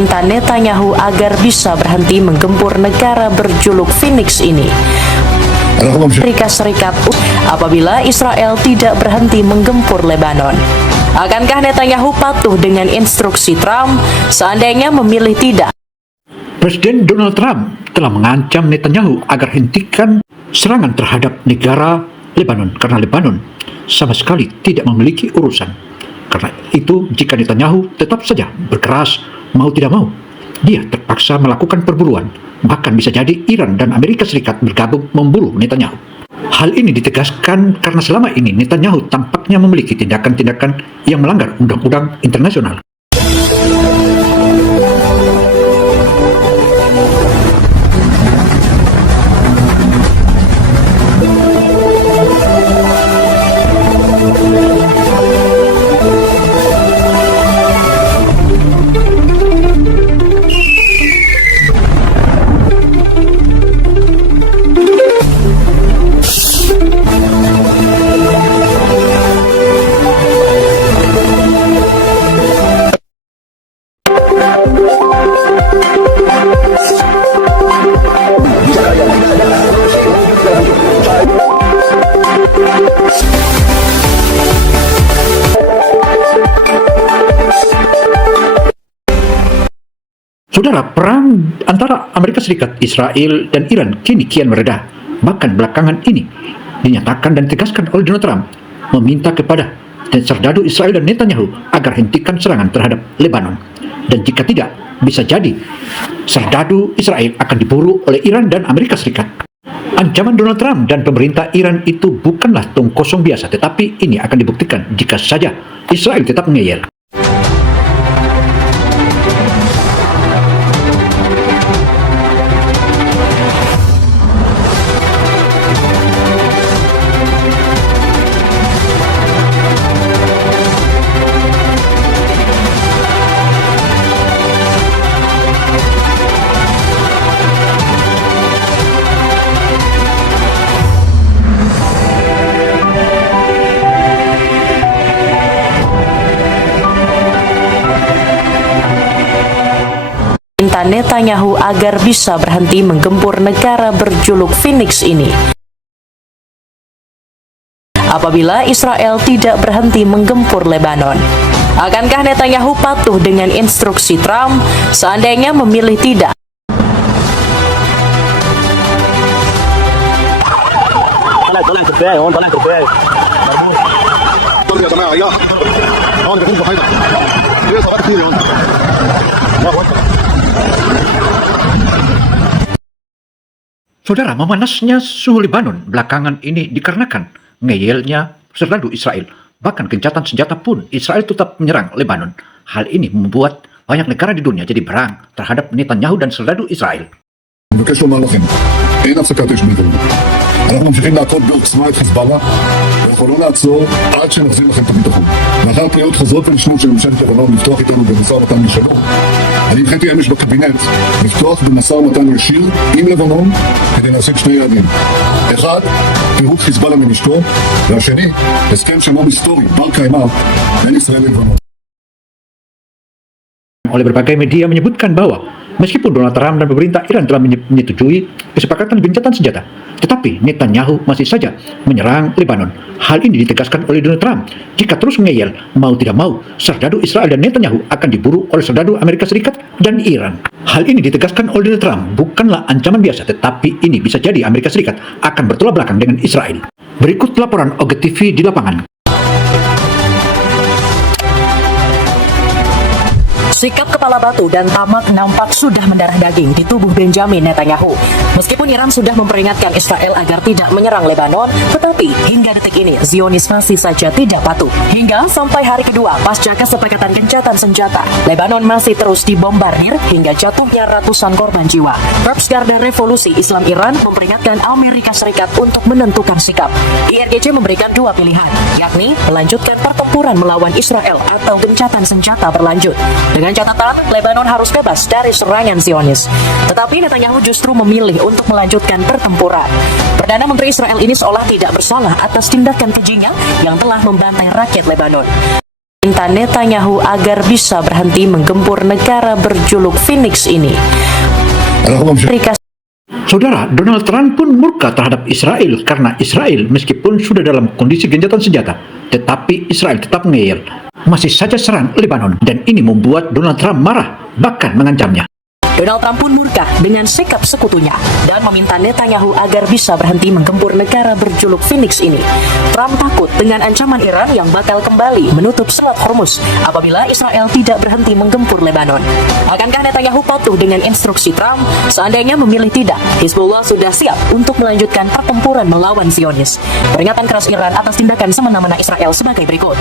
Minta Netanyahu agar bisa berhenti menggempur negara berjuluk Phoenix ini. Amerika Serikat apabila Israel tidak berhenti menggempur Lebanon. Akankah Netanyahu patuh dengan instruksi Trump seandainya memilih tidak? Presiden Donald Trump telah mengancam Netanyahu agar hentikan serangan terhadap negara Lebanon karena Lebanon sama sekali tidak memiliki urusan. Karena itu, jika Netanyahu tetap saja berkeras mau tidak mau, dia terpaksa melakukan perburuan. Bahkan bisa jadi Iran dan Amerika Serikat bergabung memburu Netanyahu. Hal ini ditegaskan karena selama ini Netanyahu tampaknya memiliki tindakan-tindakan yang melanggar undang-undang internasional. Saudara, perang antara Amerika Serikat, Israel, dan Iran kini kian mereda. Bahkan belakangan ini dinyatakan dan ditegaskan oleh Donald Trump meminta kepada serdadu Israel dan Netanyahu agar hentikan serangan terhadap Lebanon. Dan jika tidak, bisa jadi serdadu Israel akan diburu oleh Iran dan Amerika Serikat. Ancaman Donald Trump dan pemerintah Iran itu bukanlah tong kosong biasa, tetapi ini akan dibuktikan jika saja Israel tetap ngeyel. Minta Netanyahu agar bisa berhenti menggempur negara berjuluk Phoenix ini. Apabila Israel tidak berhenti menggempur Lebanon. Akankah Netanyahu patuh dengan instruksi Trump seandainya memilih tidak? Saudara, memanasnya suhu Lebanon belakangan ini dikarenakan ngeyelnya serdadu Israel. Bahkan gencatan senjata pun Israel tetap menyerang Lebanon. Hal ini membuat banyak negara di dunia jadi berang terhadap Netanyahu dan serdadu Israel. מבקש לומר לכם, אין הפסקת אש בלבנון. אנחנו ממשיכים לעקוב בעוצמה את חיזבאללה, ואנחנו לא נעצור עד שנחזיר לכם את הביטחון. לאחר פניות חוזרות ונשנות של ממשלת לבנון לפתוח איתנו במשא ומתן לשלום, אני הנחיתי אמש בקבינט לפתוח במשא ומתן ישיר עם לבנון כדי להשיג שני יעדים. אחד, פירוק חיזבאללה מנשקו, והשני, הסכם שלום היסטורי, בר קיימא, בין ישראל ללבנון. Oleh berbagai media menyebutkan bahwa meskipun Donald Trump dan pemerintah Iran telah menyetujui kesepakatan gencatan senjata, tetapi Netanyahu masih saja menyerang Lebanon. Hal ini ditegaskan oleh Donald Trump. Jika terus mengeyel, mau tidak mau, serdadu Israel dan Netanyahu akan diburu oleh serdadu Amerika Serikat dan Iran. Hal ini ditegaskan oleh Donald Trump bukanlah ancaman biasa, tetapi ini bisa jadi Amerika Serikat akan bertolak belakang dengan Israel. Berikut laporan OGE TV di lapangan. Sikap kepala batu dan tamak nampak sudah mendarah daging di tubuh Benjamin Netanyahu. Meskipun Iran sudah memperingatkan Israel agar tidak menyerang Lebanon, tetapi hingga detik ini Zionis masih saja tidak patuh. Hingga sampai hari kedua pasca kesepakatan gencatan senjata, Lebanon masih terus dibombardir hingga jatuhnya ratusan korban jiwa. Korps Garda Revolusi Islam Iran memperingatkan Amerika Serikat untuk menentukan sikap. IRGC memberikan dua pilihan, yakni melanjutkan pertempuran melawan Israel atau gencatan senjata berlanjut. Dengan catatan, Lebanon harus bebas dari serangan Zionis. Tetapi Netanyahu justru memilih untuk melanjutkan pertempuran. Perdana Menteri Israel ini seolah tidak bersalah atas tindakan kejinya yang telah membantai rakyat Lebanon. meminta Netanyahu agar bisa berhenti menggempur negara berjuluk Phoenix ini. אנחנו ממשיכים. Amerika Saudara, Donald Trump pun murka terhadap Israel karena Israel meskipun sudah dalam kondisi gencatan senjata, tetapi Israel tetap ngeyel. Masih saja serang Lebanon dan ini membuat Donald Trump marah, bahkan mengancamnya. Donald Trump pun murka dengan sikap sekutunya dan meminta Netanyahu agar bisa berhenti menggempur negara berjuluk Phoenix ini. Trump takut dengan ancaman Iran yang bakal kembali menutup Selat Hormuz apabila Israel tidak berhenti menggempur Lebanon. Akankah Netanyahu patuh dengan instruksi Trump? Seandainya memilih tidak, Hizbullah sudah siap untuk melanjutkan pertempuran melawan Zionis. Peringatan keras Iran atas tindakan semena-mena Israel sebagai berikut.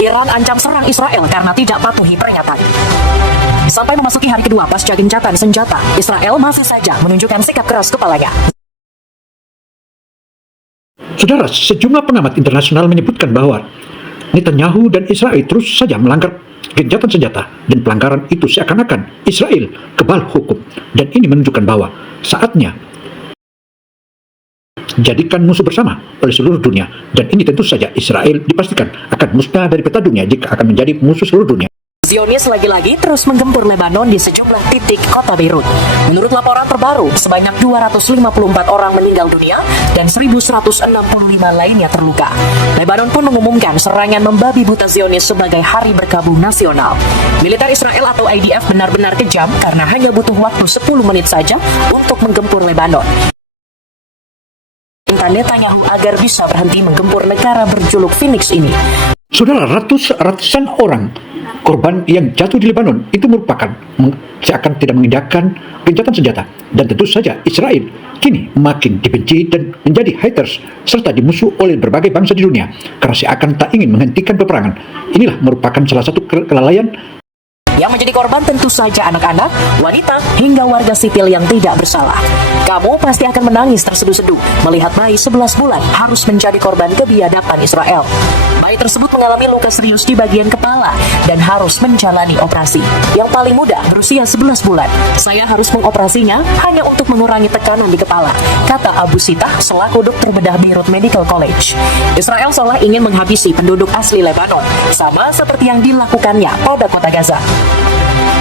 Iran ancam serang Israel karena tidak patuhi peringatan. Sampai memasuki hari kedua pasca gencatan senjata, Israel masih saja menunjukkan sikap keras kepalanya. Saudara, sejumlah pengamat internasional menyebutkan bahwa Netanyahu dan Israel terus saja melanggar gencatan senjata dan pelanggaran itu seakan-akan Israel kebal hukum dan ini menunjukkan bahwa saatnya jadikan musuh bersama oleh seluruh dunia dan ini tentu saja Israel dipastikan akan musnah dari peta dunia jika akan menjadi musuh seluruh dunia. Zionis lagi-lagi terus menggempur Lebanon di sejumlah titik kota Beirut. Menurut laporan terbaru, sebanyak 254 orang meninggal dunia dan 1.165 lainnya terluka. Lebanon pun mengumumkan serangan membabi buta Zionis sebagai hari berkabung nasional. Militer Israel atau IDF benar-benar kejam karena hanya butuh waktu 10 menit saja untuk menggempur Lebanon. Minta Netanyahu agar bisa berhenti menggempur negara berjuluk Phoenix ini. Saudara, ratusan orang korban yang jatuh di Lebanon itu merupakan seakan tidak mengindahkan gencatan senjata dan tentu saja Israel kini makin dibenci dan menjadi haters serta dimusuh oleh berbagai bangsa di dunia karena seakan tak ingin menghentikan peperangan. Inilah merupakan salah satu kelalaian. Yang menjadi korban tentu saja anak-anak, wanita, hingga warga sipil yang tidak bersalah. Kamu pasti akan menangis terseduh-seduh melihat bayi 11 bulan harus menjadi korban kebiadaban Israel. Bayi tersebut mengalami luka serius di bagian kepala dan harus menjalani operasi. Yang paling muda berusia 11 bulan. Saya harus mengoperasinya hanya untuk mengurangi tekanan di kepala, kata Abu Sitah selaku dokter bedah Beirut Medical College. Israel seolah ingin menghabisi penduduk asli Lebanon, sama seperti yang dilakukannya pada kota Gaza.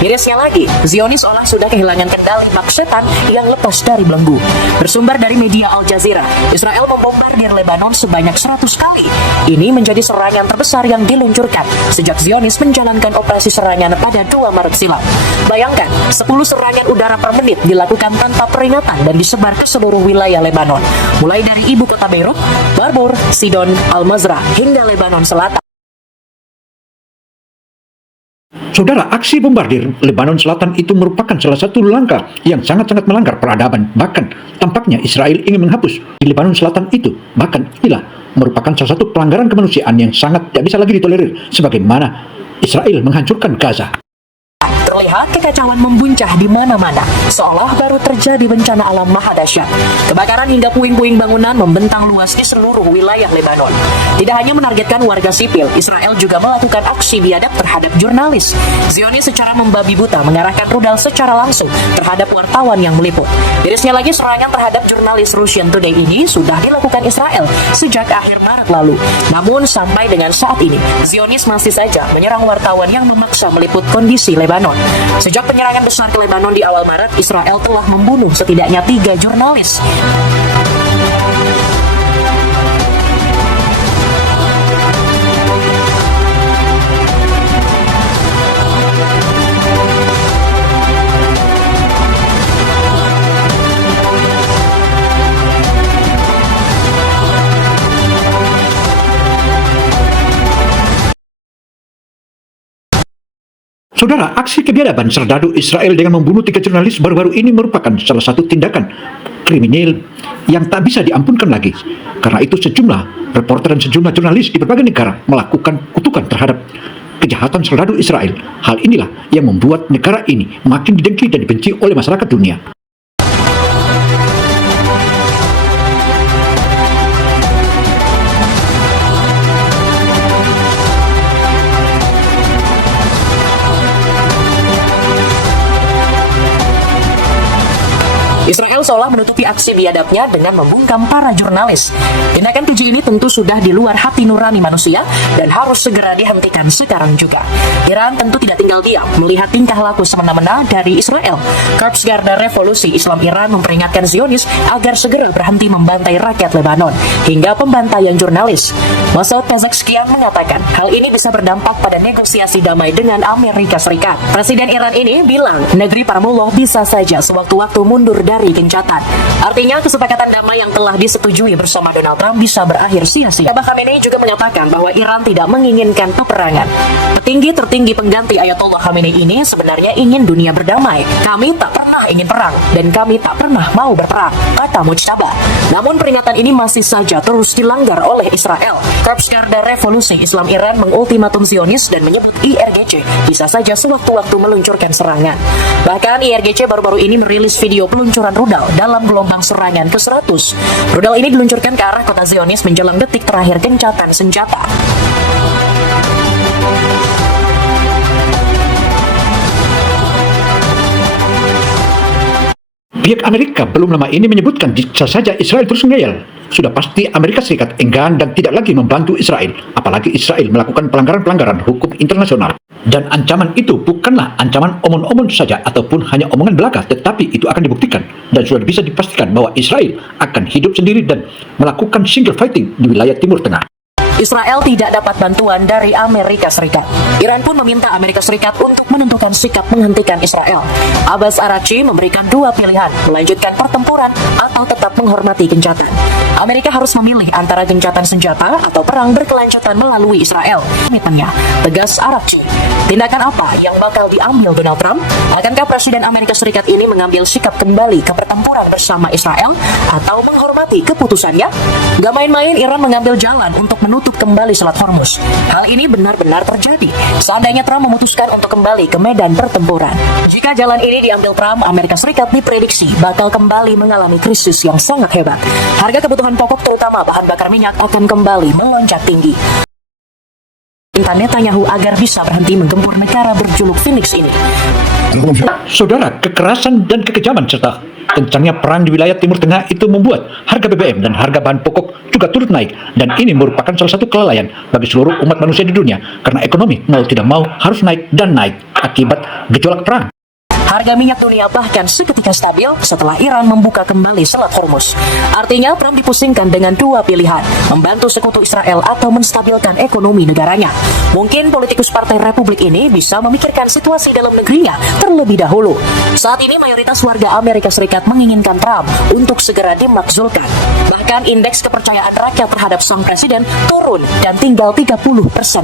Mirisnya lagi, Zionis seolah sudah kehilangan kendali maksetan yang lepas dari belenggu. Bersumber dari media Al Jazeera, Israel membombardir Lebanon sebanyak 100 kali. Ini menjadi serangan terbesar yang diluncurkan sejak Zionis menjalankan operasi serangan pada 2 Maret silam. Bayangkan, 10 serangan udara per menit dilakukan tanpa peringatan dan disebar ke seluruh wilayah Lebanon, mulai dari ibu kota Beirut, Barbur, Sidon, Al-Mazrah, hingga Lebanon Selatan. Saudara, aksi bombardir Lebanon Selatan itu merupakan salah satu langkah yang sangat-sangat melanggar peradaban. Bahkan tampaknya Israel ingin menghapus di Lebanon Selatan itu. Bahkan inilah merupakan salah satu pelanggaran kemanusiaan yang sangat tidak bisa lagi ditolerir sebagaimana Israel menghancurkan Gaza. Terlihat kekacauan membuncah di mana-mana, seolah baru terjadi bencana alam maha dahsyat. Kebakaran hingga puing-puing bangunan membentang luas di seluruh wilayah Lebanon. Tidak hanya menargetkan warga sipil, Israel juga melakukan aksi biadab terhadap jurnalis. Zionis secara membabi buta mengarahkan rudal secara langsung terhadap wartawan yang meliput. Mirisnya lagi, serangan terhadap jurnalis Russian Today ini sudah dilakukan Israel sejak akhir Maret lalu. Namun sampai dengan saat ini, Zionis masih saja menyerang wartawan yang memaksa meliput kondisi Lebanon. Sejak penyerangan besar ke Lebanon di awal Maret, Israel telah membunuh setidaknya 3 jurnalis. Saudara, aksi kebiadaban serdadu Israel dengan membunuh 3 jurnalis baru-baru ini merupakan salah satu tindakan kriminal yang tak bisa diampunkan lagi. Karena itu sejumlah reporter dan sejumlah jurnalis di berbagai negara melakukan kutukan terhadap kejahatan serdadu Israel. Hal inilah yang membuat negara ini makin didengki dan dibenci oleh masyarakat dunia. Israel Israel seolah menutupi aksi biadabnya dengan membungkam para jurnalis. Tindakan keji ini tentu sudah di luar hati nurani manusia dan harus segera dihentikan sekarang juga. Iran tentu tidak tinggal diam melihat tingkah laku semena-mena dari Israel. Korps Garda Revolusi Islam Iran memperingatkan Zionis agar segera berhenti membantai rakyat Lebanon hingga pembantaian jurnalis. Masoud Pezeshkian mengatakan hal ini bisa berdampak pada negosiasi damai dengan Amerika Serikat. Presiden Iran ini bilang negeri para mullah bisa saja sewaktu-waktu mundur dari gencatan. Artinya kesepakatan damai yang telah disetujui bersama Donald Trump bisa berakhir sia-sia. Bahkan Khamenei juga menyatakan bahwa Iran tidak menginginkan peperangan. Petinggi tertinggi pengganti Ayatollah Khamenei ini sebenarnya ingin dunia berdamai. Kami tak pernah ingin perang dan kami tak pernah mau berperang, kata Mujtaba. Namun peringatan ini masih saja terus dilanggar oleh Israel. Korps Garda Revolusi Islam Iran mengultimatum Zionis dan menyebut IRGC bisa saja sewaktu-waktu meluncurkan serangan. Bahkan IRGC baru-baru ini merilis video peluncuran rudal dalam gelombang serangan ke-100. Rudal ini diluncurkan ke arah kota Zionis menjelang detik terakhir gencatan senjata. Pihak Amerika belum lama ini menyebutkan jika saja Israel terus ngeyel, sudah pasti Amerika Serikat enggan dan tidak lagi membantu Israel, apalagi Israel melakukan pelanggaran-pelanggaran hukum internasional. Dan ancaman itu bukanlah ancaman omong-omong saja ataupun hanya omongan belaka, tetapi itu akan dibuktikan dan sudah bisa dipastikan bahwa Israel akan hidup sendiri dan melakukan single fighting di wilayah Timur Tengah. Israel tidak dapat bantuan dari Amerika Serikat. Iran pun meminta Amerika Serikat untuk menentukan sikap menghentikan Israel. Abbas Araghchi memberikan dua pilihan, melanjutkan pertempuran atau tetap menghormati gencatan. Amerika harus memilih antara gencatan senjata atau perang berkelanjutan melalui Israel. Komitmennya, tegas Araghchi. Tindakan apa yang bakal diambil Donald Trump? Akankah Presiden Amerika Serikat ini mengambil sikap kembali ke pertempuran bersama Israel atau menghormati keputusannya? Gak main-main Iran mengambil jalan untuk menutup kembali Selat Hormuz. Hal ini benar-benar terjadi seandainya Trump memutuskan untuk kembali ke medan pertempuran. Jika jalan ini diambil Trump, Amerika Serikat diprediksi bakal kembali mengalami krisis yang sangat hebat. Harga kebutuhan pokok terutama bahan bakar minyak akan kembali melonjak tinggi. Minta Netanyahu agar bisa berhenti menggempur negara berjuluk Phoenix ini. Saudara, kekerasan dan kekejaman serta kencangnya perang di wilayah Timur Tengah itu membuat harga BBM dan harga bahan pokok juga turut naik, dan ini merupakan salah satu kelalaian bagi seluruh umat manusia di dunia karena ekonomi mau tidak mau harus naik dan naik akibat gejolak perang. Harga minyak dunia bahkan seketika stabil setelah Iran membuka kembali Selat Hormuz. Artinya Trump dipusingkan dengan dua pilihan, membantu sekutu Israel atau menstabilkan ekonomi negaranya. Mungkin politikus Partai Republik ini bisa memikirkan situasi dalam negerinya terlebih dahulu. Saat ini mayoritas warga Amerika Serikat menginginkan Trump untuk segera dimakzulkan. Bahkan indeks kepercayaan rakyat terhadap sang presiden turun dan tinggal 30%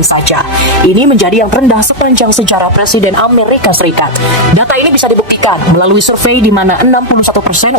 saja. Ini menjadi yang terendah sepanjang sejarah Presiden Amerika Serikat. Data ini bisa dibuktikan melalui survei di mana 61%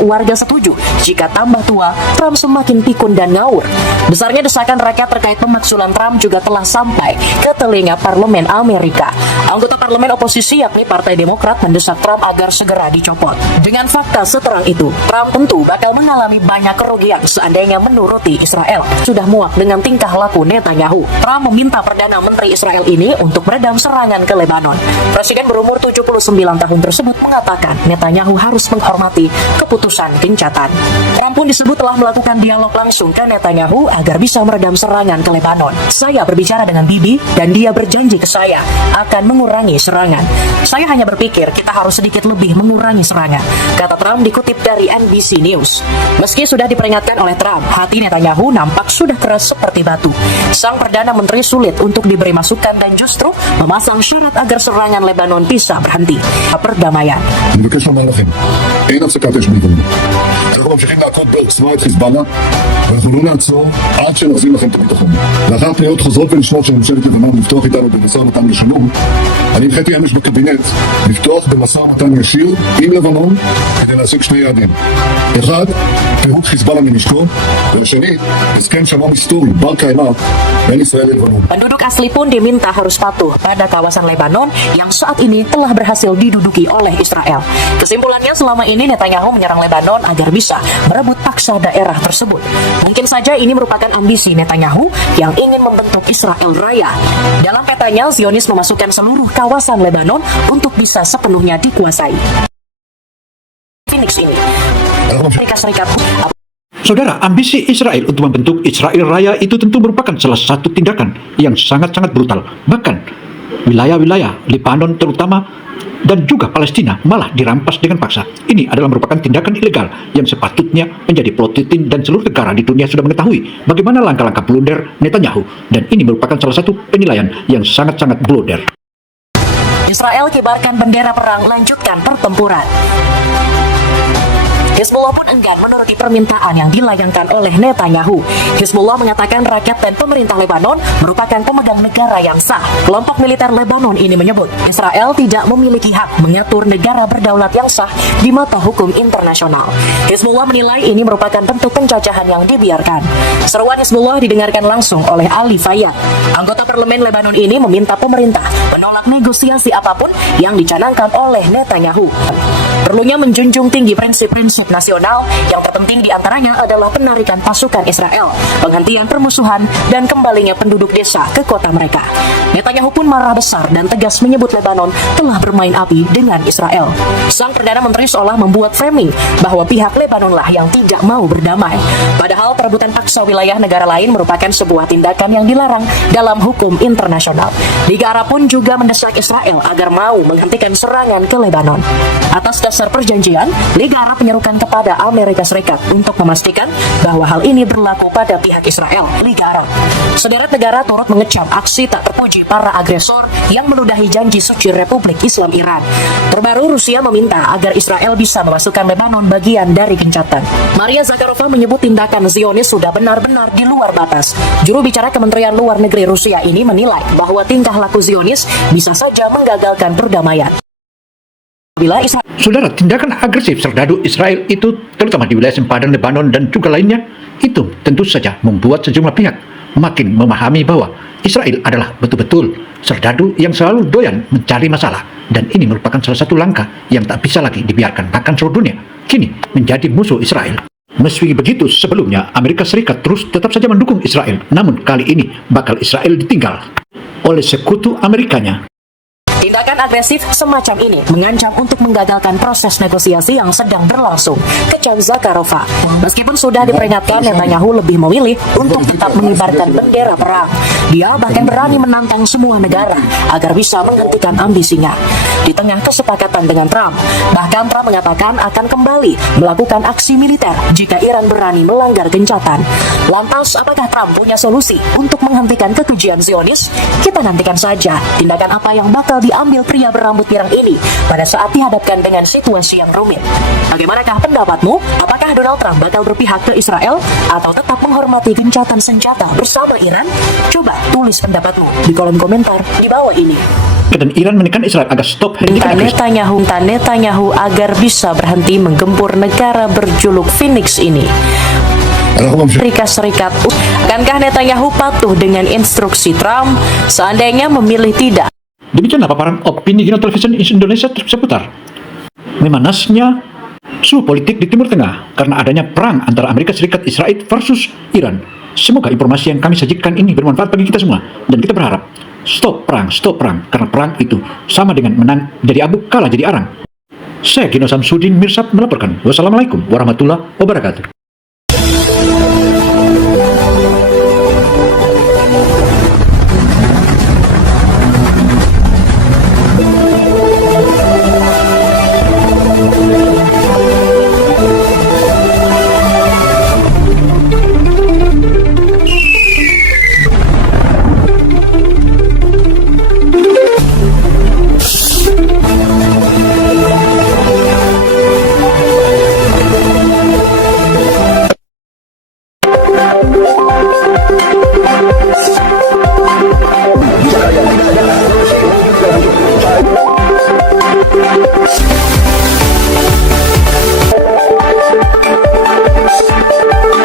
warga setuju jika tambah tua, Trump semakin pikun dan ngawur. Besarnya desakan rakyat terkait pemakzulan Trump juga telah sampai ke telinga parlemen Amerika. Anggota parlemen oposisi yakni Partai Demokrat mendesak Trump agar segera dicopot. Dengan fakta seterang itu, Trump tentu bakal mengalami banyak kerugian seandainya menuruti Israel. Sudah muak dengan tingkah laku Netanyahu. Trump meminta Perdana Menteri Israel ini untuk meredam serangan ke Lebanon. Presiden berumur 79 tahun tersebut mengatakan Netanyahu harus menghormati keputusan gencatan. Trump pun disebut telah melakukan dialog langsung ke Netanyahu agar bisa meredam serangan ke Lebanon. Saya berbicara dengan Bibi dan dia berjanji ke saya akan mengurangi serangan. Saya hanya berpikir kita harus sedikit lebih mengurangi serangan, kata Trump dikutip dari NBC News. Meski sudah diperingatkan oleh Trump, hati Netanyahu nampak sudah keras seperti batu. Sang Perdana Menteri sulit untuk diberi masukan dan justru memasang syarat agar serangan Lebanon bisa berhenti. Perdamaian. אני מבקש לומר לכם, אין הפסקת אש בלבנון. אנחנו ממשיכים להכות בעוצמה את חיזבאללה, ואנחנו לא נעצור עד שנחזיר לכם את הביטחון. לאחר פניות חוזרות ונשנות של ממשלת לבנון לפתוח איתנו במשא ומתן לשלום, אני הנחיתי אמש בקבינט לפתוח במשא ומתן ישיר עם לבנון כדי להשיג שני יעדים. אחד, פירוק חיזבאללה מנשקו, והשני, הסכם שלום היסטורי, בר קיימא, בין ישראל ללבנון. Penduduk asli pun diminta harus patuh pada kawasan Lebanon yang saat ini telah berhasil diduduki oleh Israel. Kesimpulannya, selama ini Netanyahu menyerang Lebanon agar bisa merebut paksa daerah tersebut. Mungkin saja ini merupakan ambisi Netanyahu yang ingin membentuk Israel Raya. Dalam petanya, Zionis memasukkan seluruh kawasan Lebanon untuk bisa sepenuhnya dikuasai. Phoenix ini. Amerika Serikat. Saudara, ambisi Israel untuk membentuk Israel Raya itu tentu merupakan salah satu tindakan yang sangat-sangat brutal. Bahkan wilayah-wilayah Lebanon terutama dan juga Palestina malah dirampas dengan paksa. Ini adalah merupakan tindakan ilegal yang sepatutnya menjadi plotitin dan seluruh negara di dunia sudah mengetahui bagaimana langkah-langkah blunder Netanyahu, dan ini merupakan salah satu penilaian yang sangat-sangat blunder. Israel kibarkan bendera perang, lanjutkan pertempuran. Hizbullah pun enggan menuruti permintaan yang dilayangkan oleh Netanyahu. Hizbullah mengatakan rakyat dan pemerintah Lebanon merupakan pemegang negara yang sah. Kelompok militer Lebanon ini menyebut Israel tidak memiliki hak mengatur negara berdaulat yang sah di mata hukum internasional. Hizbullah menilai ini merupakan bentuk penjajahan yang dibiarkan. Seruan Hizbullah didengarkan langsung oleh Ali Fayyad. Anggota parlemen Lebanon ini meminta pemerintah menolak negosiasi apapun yang dicanangkan oleh Netanyahu. Perlunya menjunjung tinggi prinsip-prinsip nasional, yang terpenting diantaranya adalah penarikan pasukan Israel, penghentian permusuhan, dan kembalinya penduduk desa ke kota mereka. Netanyahu pun marah besar dan tegas menyebut Lebanon telah bermain api dengan Israel. Sang Perdana Menteri seolah membuat framing bahwa pihak Lebanonlah yang tidak mau berdamai. Padahal perebutan paksa wilayah negara lain merupakan sebuah tindakan yang dilarang dalam hukum internasional. Liga Arab pun juga mendesak Israel agar mau menghentikan serangan ke Lebanon. Atas dasar perjanjian, Liga Arab menyerukan kepada Amerika Serikat untuk memastikan bahwa hal ini berlaku pada pihak Israel, Liga Arab. Sederet negara turut mengecam aksi tak terpuji para agresor yang meludahi janji suci Republik Islam Iran. Terbaru, Rusia meminta agar Israel bisa memasukkan Lebanon bagian dari gencatan. Maria Zakharova menyebut tindakan Zionis sudah benar-benar di luar batas. Juru bicara Kementerian Luar Negeri Rusia ini menilai bahwa tingkah laku Zionis bisa saja menggagalkan perdamaian. Saudara, tindakan agresif serdadu Israel itu, terutama di wilayah sempadan Lebanon dan juga lainnya, itu tentu saja membuat sejumlah pihak makin memahami bahwa Israel adalah betul-betul serdadu yang selalu doyan mencari masalah, dan ini merupakan salah satu langkah yang tak bisa lagi dibiarkan. Bahkan seluruh dunia kini menjadi musuh Israel. Meski begitu, sebelumnya Amerika Serikat terus tetap saja mendukung Israel, namun kali ini bakal Israel ditinggal oleh sekutu Amerikanya. Tindakan agresif semacam ini mengancam untuk menggagalkan proses negosiasi yang sedang berlangsung, kecam Zakharova. Meskipun sudah diperingatkan, Netanyahu lebih memilih untuk tetap mengibarkan bendera perang. Dia bahkan berani menantang semua negara agar bisa menghentikan ambisinya. Di tengah kesepakatan dengan Trump, bahkan Trump mengatakan akan kembali melakukan aksi militer jika Iran berani melanggar gencatan. Lantas, apakah Trump punya solusi untuk menghentikan kekejian Zionis? Kita nantikan saja tindakan apa yang bakal diambil pria berambut pirang ini pada saat dihadapkan dengan situasi yang rumit. Bagaimanakah pendapatmu? Apakah Donald Trump bakal berpihak ke Israel atau tetap menghormati gencatan senjata bersama Iran? Coba tulis pendapatmu di kolom komentar di bawah ini. Dan Iran menekan Israel agar stop Netanyahu agar bisa berhenti menggempur negara berjuluk Phoenix ini. Amerika Serikat, akankah Netanyahu patuh dengan instruksi Trump seandainya memilih tidak? Demikianlah paparan opini Gino Television Indonesia seputar memanasnya suhu politik di Timur Tengah karena adanya perang antara Amerika Serikat, Israel versus Iran. Semoga informasi yang kami sajikan ini bermanfaat bagi kita semua, dan kita berharap stop perang, karena perang itu sama dengan menang jadi abu, kalah jadi arang. Saya Gino Samsudin Mirsad melaporkan. Wassalamualaikum warahmatullahi wabarakatuh.